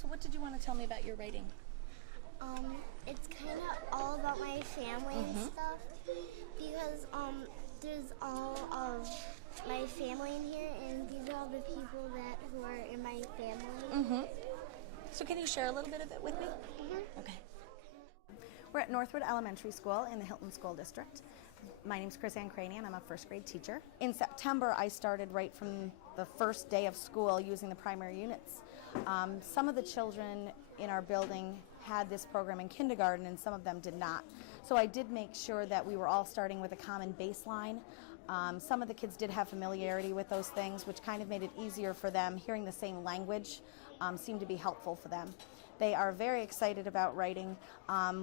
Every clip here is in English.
So what did you want to tell me about your writing? It's kind of all about my family and stuff because there's all of my family in here, and these are all the people who are in my family. So can you share a little bit of it with me? Okay. We're at Northwood Elementary School in the Hilton School District. My name's Chris Ann Craney, and I'm a first grade teacher. In September, I started right from the first day of school using the primary units. Some of the children in our building had this program in kindergarten, and some of them did not. So I did make sure that we were all starting with a common baseline. Some of the kids did have familiarity with those things, which kind of made it easier for them. Hearing the same language seemed to be helpful for them. They are very excited about writing.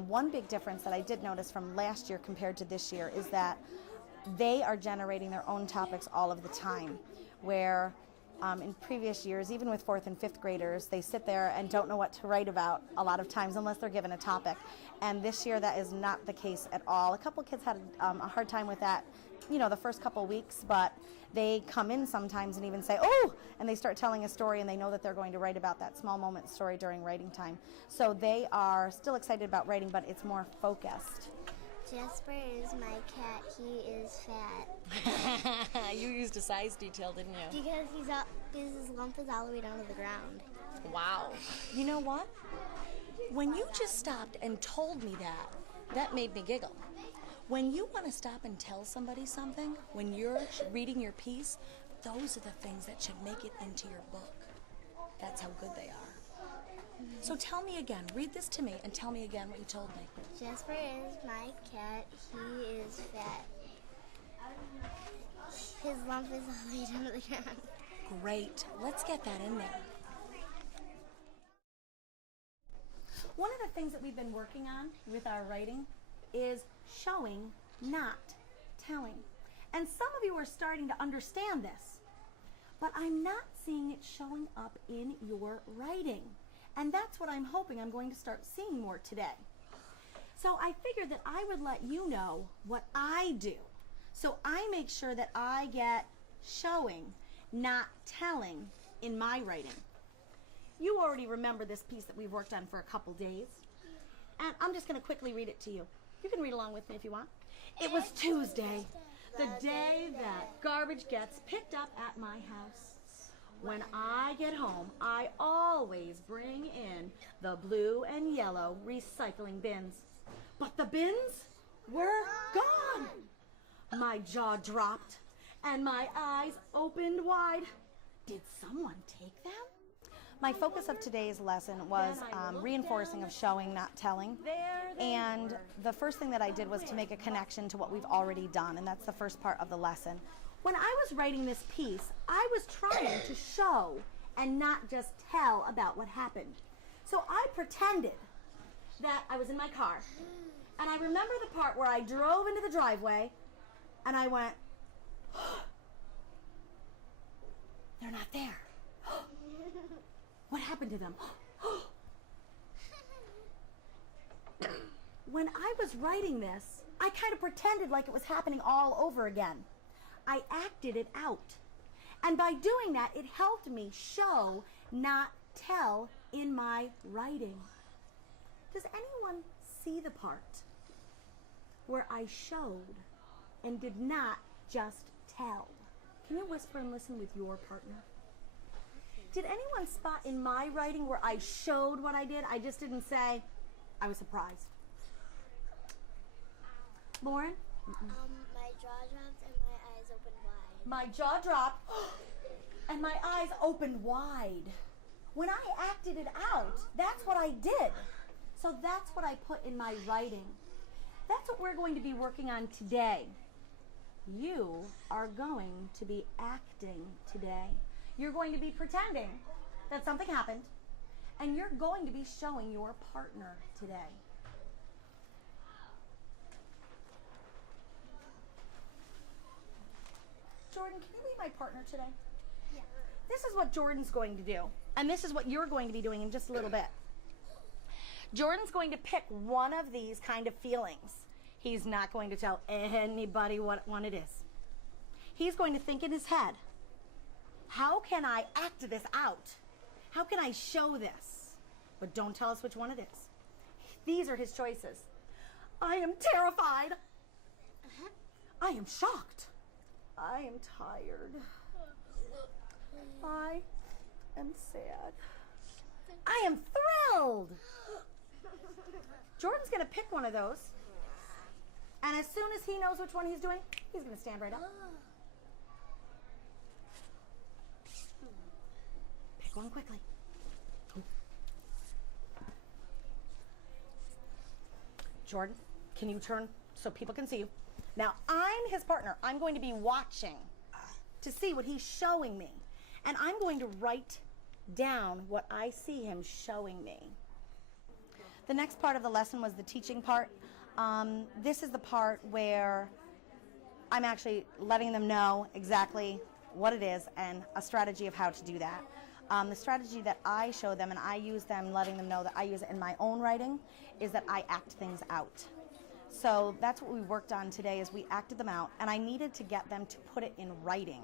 One big difference that I did notice from last year compared to this year is that they are generating their own topics all of the time, where in previous years, even with 4th and 5th graders, they sit there and don't know what to write about a lot of times unless they're given a topic. And this year that is not the case at all. A couple kids had a hard time with that, the first couple weeks, but they come in sometimes and even say, "Oh," and they start telling a story, and they know that they're going to write about that small moment story during writing time. So they are still excited about writing, but it's more focused. Jasper is my cat. He is fat. You used a size detail, didn't you? Because his lump is all the way down to the ground. Wow. You know what? When you just stopped and told me that made me giggle. When you want to stop and tell somebody something, when you're reading your piece, those are the things that should make it into your book. That's how good they are. So tell me again, read this to me and tell me again what you told me. Jasper is my cat. He is fat. His lump is all the way down to the ground. Great. Let's get that in there. One of the things that we've been working on with our writing is showing, not telling. And some of you are starting to understand this, but I'm not seeing it showing up in your writing. And that's what I'm hoping I'm going to start seeing more today. So I figured that I would let you know what I do. So I make sure that I get showing, not telling in my writing. You already remember this piece that we've worked on for a couple days. And I'm just going to quickly read it to you. You can read along with me if you want. It was Tuesday, the day that garbage gets picked up at my house. When I get home, I always bring in the blue and yellow recycling bins. But the bins were gone. My jaw dropped and my eyes opened wide. Did someone take them? My focus of today's lesson was reinforcing of showing, not telling. And the first thing that I did was to make a connection to what we've already done, and that's the first part of the lesson. When I was writing this piece, I was trying to show and not just tell about what happened. So I pretended that I was in my car. And I remember the part where I drove into the driveway and I went, they're not there. What happened to them? When I was writing this, I kind of pretended like it was happening all over again. I acted it out. And by doing that, it helped me show, not tell in my writing. Does anyone see the part where I showed and did not just tell? Can you whisper and listen with your partner? Did anyone spot in my writing where I showed what I did? I just didn't say, I was surprised. Lauren? My jaw dropped and my eyes opened wide. My jaw dropped and my eyes opened wide. When I acted it out, that's what I did. So that's what I put in my writing. That's what we're going to be working on today. You are going to be acting today. You're going to be pretending that something happened, and you're going to be showing your partner today. Jordan, can you be my partner today? Yeah. This is what Jordan's going to do, and this is what you're going to be doing in just a little bit. Jordan's going to pick one of these kind of feelings. He's not going to tell anybody what one it is. He's going to think in his head, how can I act this out? How can I show this? but don't tell us which one it is. These are his choices. I am terrified. I am shocked. I am tired. I am sad. I am thrilled. Jordan's going to pick one of those. And as soon as he knows which one he's doing, he's going to stand right up. Pick one quickly. Jordan, can you turn so people can see you? Now, I'm his partner. I'm going to be watching to see what he's showing me. And I'm going to write down what I see him showing me. The next part of the lesson was the teaching part. This is the part where I'm actually letting them know exactly what it is and a strategy of how to do that. The strategy that I show them and I use them, letting them know that I use it in my own writing, is that I act things out. So that's what we worked on today, is we acted them out, and I needed to get them to put it in writing,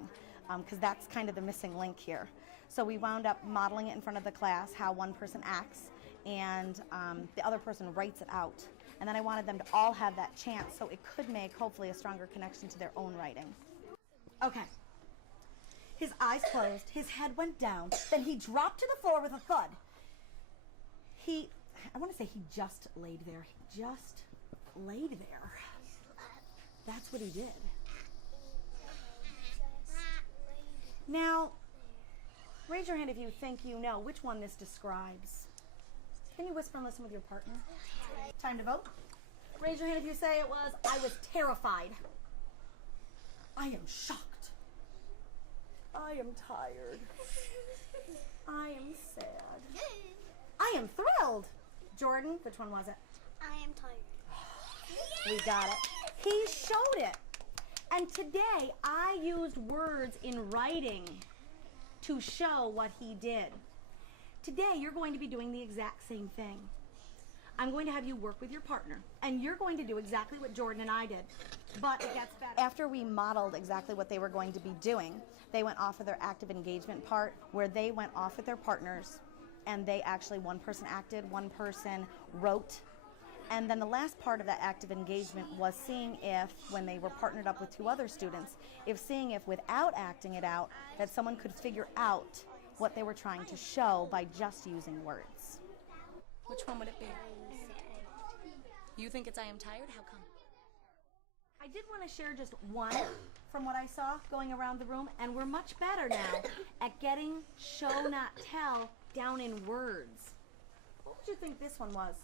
because that's kind of the missing link here. So we wound up modeling it in front of the class, how one person acts, and the other person writes it out. And then I wanted them to all have that chance, so it could make, hopefully, a stronger connection to their own writing. Okay. His eyes closed, his head went down, then he dropped to the floor with a thud. I want to say he just laid there. He just laid there. That's what he did. Now, raise your hand if you think you know which one this describes. Can you whisper and listen with your partner? Time to vote. Raise your hand if you say it was, I was terrified. I am shocked. I am tired. I am sad. I am thrilled. Jordan, which one was it? I am tired. We got it. He showed it. And today I used words in writing to show what he did. Today you're going to be doing the exact same thing. I'm going to have you work with your partner, and you're going to do exactly what Jordan and I did, but it gets better. After we modeled exactly what they were going to be doing, they went off of their active engagement part, where they went off with their partners, and they actually, one person acted, one person wrote, and then the last part of that active engagement was seeing if, when they were partnered up with two other students, seeing if without acting it out, that someone could figure out what they were trying to show by just using words. Which one would it be? You think it's I am tired? How come? I did want to share just one from what I saw going around the room, and we're much better now at getting show, not tell down in words. What would you think this one was?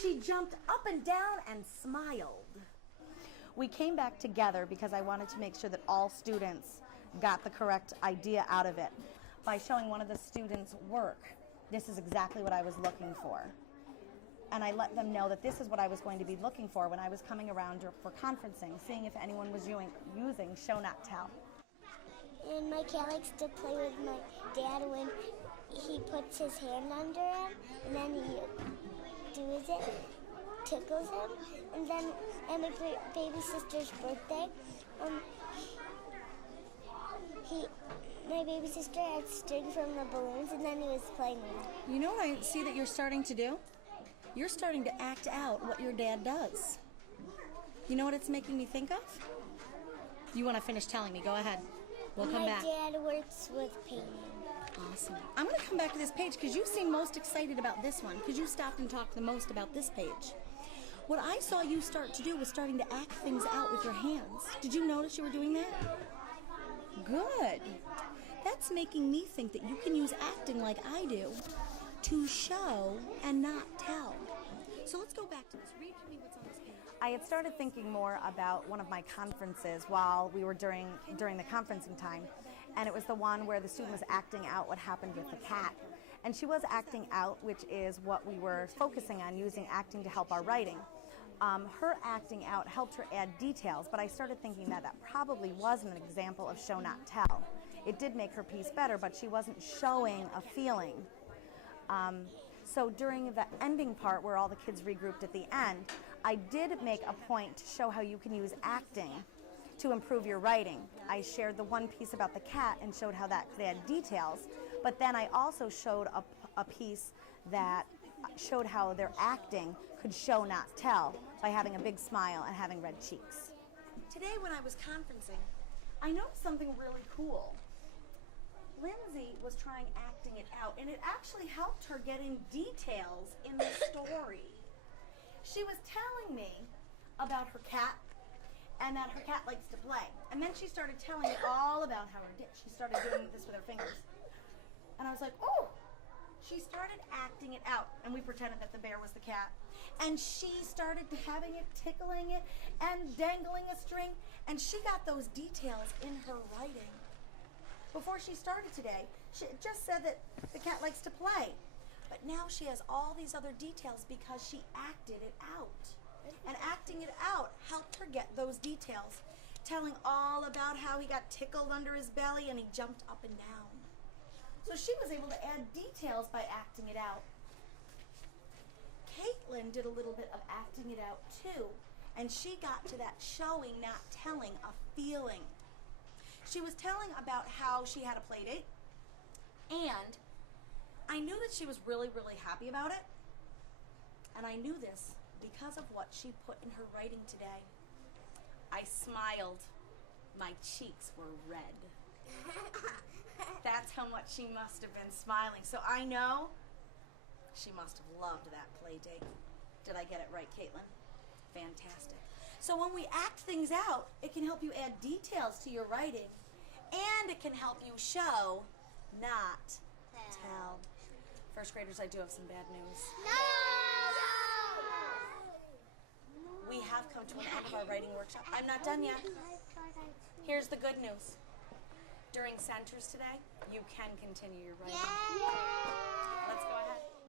She jumped up and down and smiled. We came back together because I wanted to make sure that all students got the correct idea out of it. By showing one of the students' work, this is exactly what I was looking for. And I let them know that this is what I was going to be looking for when I was coming around for conferencing, seeing if anyone was using show, not tell. And my cat likes to play with my dad when he puts his hand under him, and then he tickles him. And then at my baby sister's birthday, my baby sister had string from the balloons, and then he was playing with it. You know what I see that you're starting to do? You're starting to act out what your dad does. You know what it's making me think of? You want to finish telling me? Go ahead. We'll come back. My dad works with painting. Awesome. I'm going to come back to this page because you seem most excited about this one, because you stopped and talked the most about this page. What I saw you start to do was starting to act things out with your hands. Did you notice you were doing that? Good. That's making me think that you can use acting like I do to show and not tell. So let's go back to this. Read to me what's on this page. I had started thinking more about one of my conferences while we were during the conferencing time, and it was the one where the student was acting out what happened with the cat. And she was acting out, which is what we were focusing on, using acting to help our writing. Her acting out helped her add details, but I started thinking that probably wasn't an example of show, not tell. It did make her piece better, but she wasn't showing a feeling. So during the ending part where all the kids regrouped at the end, I did make a point to show how you can use acting to improve your writing. I shared the one piece about the cat and showed how that could add details, but then I also showed a piece that showed how their acting could show, not tell, by having a big smile and having red cheeks. Today when I was conferencing, I noticed something really cool. Lindsay was trying acting it out, and it actually helped her get in details in the story. She was telling me about her cat, and that her cat likes to play. And then she started telling me all about how she started doing this with her fingers. And I was like, oh! She started acting it out, and we pretended that the bear was the cat. And she started having it, tickling it, and dangling a string, and she got those details in her writing. Before she started today, she just said that the cat likes to play. But now she has all these other details because she acted it out. And acting it out helped her get those details, telling all about how he got tickled under his belly and he jumped up and down. So she was able to add details by acting it out. Caitlin did a little bit of acting it out too, and she got to that showing, not telling, a feeling. She was telling about how she had a play date, and I knew that she was really, really happy about it, and I knew this because of what she put in her writing today. I smiled. My cheeks were red. That's how much she must have been smiling. So I know she must have loved that play date. Did I get it right, Caitlin? Fantastic. So when we act things out, it can help you add details to your writing, and it can help you show, not tell. First graders, I do have some bad news. We have come to an end of our writing workshop. I'm not done yet. Here's the good news. During centers today, you can continue your writing.